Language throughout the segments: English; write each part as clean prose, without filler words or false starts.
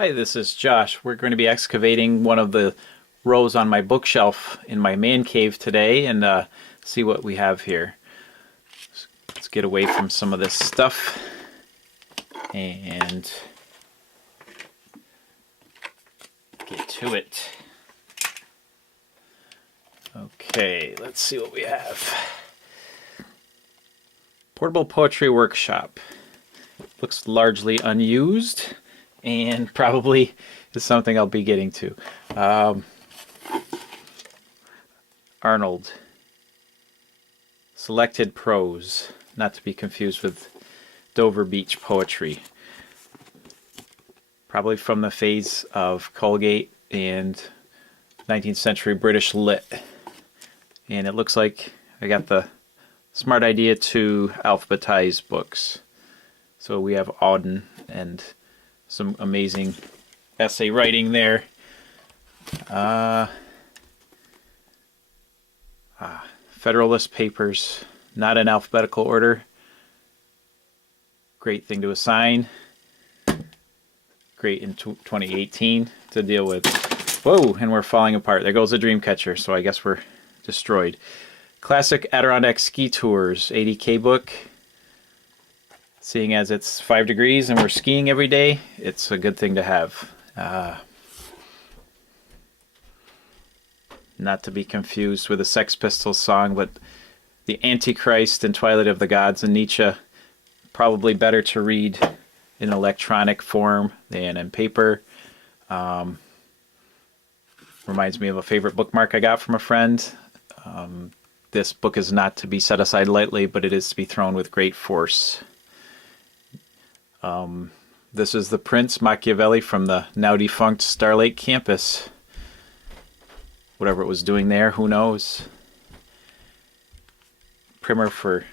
Hi, this is Josh. We're going to be excavating one of the rows on my bookshelf in my man cave today and see what we have here. Let's get away from some of this stuff and get to it. Okay, let's see what we have. Portable Poetry Workshop. Looks largely unused and probably is something I'll be getting to. Arnold. Selected Prose, not to be confused with Dover Beach Poetry. Probably from the phase of Colgate and 19th century British lit. And it looks like I got the smart idea to alphabetize books. So we have Auden and some amazing essay writing there. Federalist Papers, not in alphabetical order. Great thing to assign. Great in 2018 to deal with. Whoa, and we're falling apart. There goes the Dreamcatcher, so I guess we're destroyed. Classic Adirondack Ski Tours, 80K book. Seeing as it's 5 degrees and we're skiing every day, it's a good thing to have. Not to be confused with a Sex Pistols song, but the Antichrist and Twilight of the Gods and Nietzsche, probably better to read in electronic form than in paper. Reminds me of a favorite bookmark I got from a friend. This book is not to be set aside lightly, but it is to be thrown with great force. This is the Prince Machiavelli from the now defunct Starlight campus. Whatever it was doing there, who knows? Primer for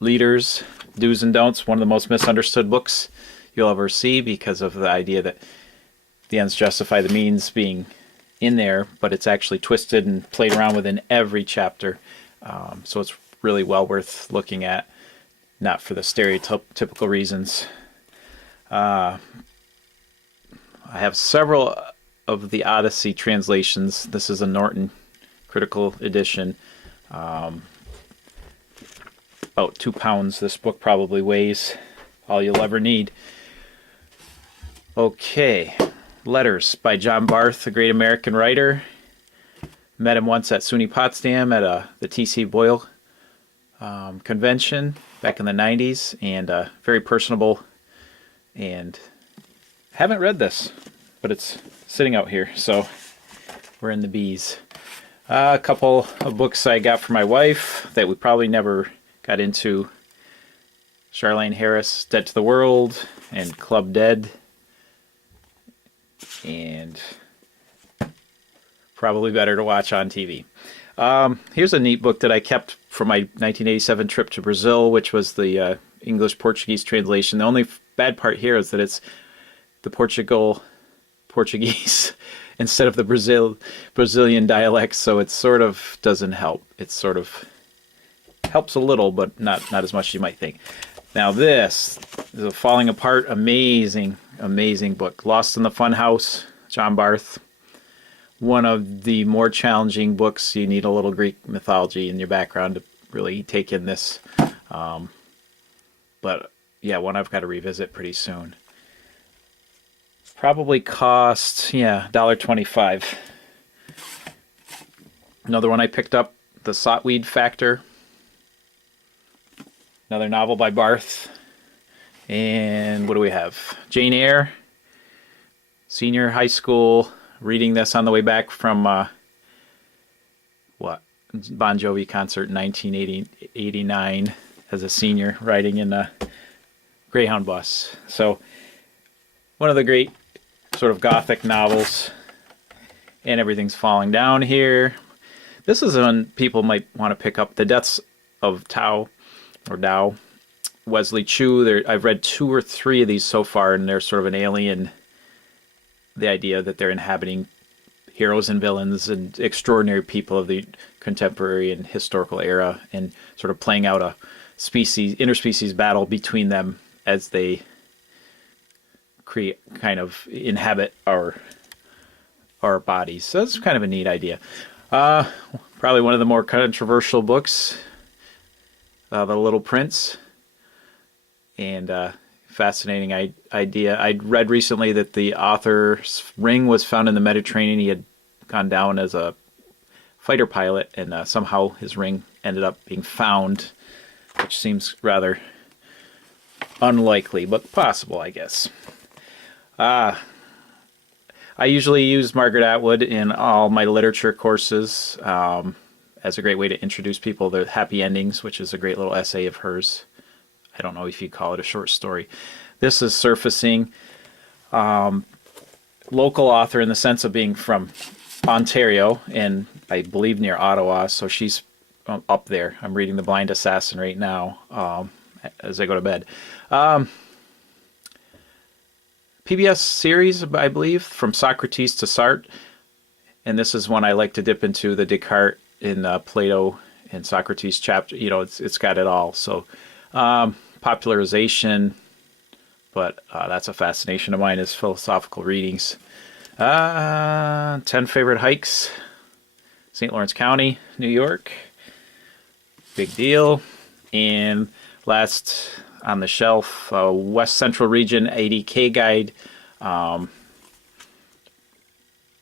leaders, do's and don'ts, one of the most misunderstood books you'll ever see because of the idea that the ends justify the means being in there, but it's actually twisted and played around within every chapter. So it's really well worth looking at, not for the stereotypical reasons. I have several of the Odyssey translations. This is a Norton Critical Edition. About 2 pounds this book probably weighs. All you'll ever need. Okay, Letters by John Barth, a great American writer. Met him once at SUNY Potsdam at the T.C. Boyle convention back in the 90s, and very personable. And haven't read this, but it's sitting out here, so we're in the bees. A couple of books I got for my wife that we probably never got into. Charlaine Harris, Dead to the World, and Club Dead. And probably better to watch on TV. Here's a neat book that I kept from my 1987 trip to Brazil, which was the English-Portuguese translation. The only bad part here is that it's the Portuguese instead of the Brazilian dialect, so it sort of doesn't help. It sort of helps a little, but not as much as you might think. Now this is a falling apart, amazing book. Lost in the Funhouse, John Barth. One of the more challenging books. You need a little Greek mythology in your background to really take in this. But yeah, one I've got to revisit pretty soon. Probably cost, $1.25. Another one I picked up, The Sotweed Factor. Another novel by Barth. And what do we have? Jane Eyre. Senior high school. Reading this on the way back from, Bon Jovi concert in 1989 as a senior, riding in a Greyhound bus. So, one of the great sort of gothic novels. And everything's falling down here. This is one people might want to pick up. The Deaths of Tao, or Dao. Wesley Chu. I've read 2 or 3 of these so far, and they're sort of an alien. The idea that they're inhabiting heroes and villains and extraordinary people of the contemporary and historical era, and sort of playing out a interspecies battle between them as they create, kind of inhabit our bodies. So that's kind of a neat idea. Probably one of the more controversial books, The Little Prince, and fascinating idea. I read recently that the author's ring was found in the Mediterranean. He had gone down as a fighter pilot, and somehow his ring ended up being found, which seems rather unlikely, but possible, I guess. I usually use Margaret Atwood in all my literature courses as a great way to introduce people to Happy Endings, which is a great little essay of hers. I don't know if you'd call it a short story. This is surfacing. Local author in the sense of being from Ontario, and I believe near Ottawa, so she's up there. I'm reading The Blind Assassin right now as I go to bed. PBS series, I believe, From Socrates to Sartre, and this is one I like to dip into, the Descartes in Plato and Socrates chapter. You know, it's got it all. So popularization, but that's a fascination of mine, is philosophical readings. 10 favorite hikes, St. Lawrence County, New York, big deal. And last on the shelf, West Central Region 80K guide.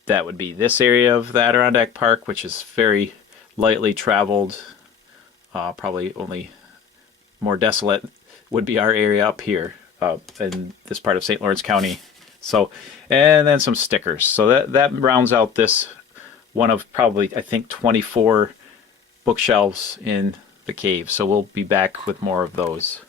That would be this area of the Adirondack Park, which is very lightly traveled. Probably only more desolate would be our area up here in this part of St. Lawrence County. So, and then some stickers. So that rounds out this one of probably, I think, 24 bookshelves in the cave. So we'll be back with more of those.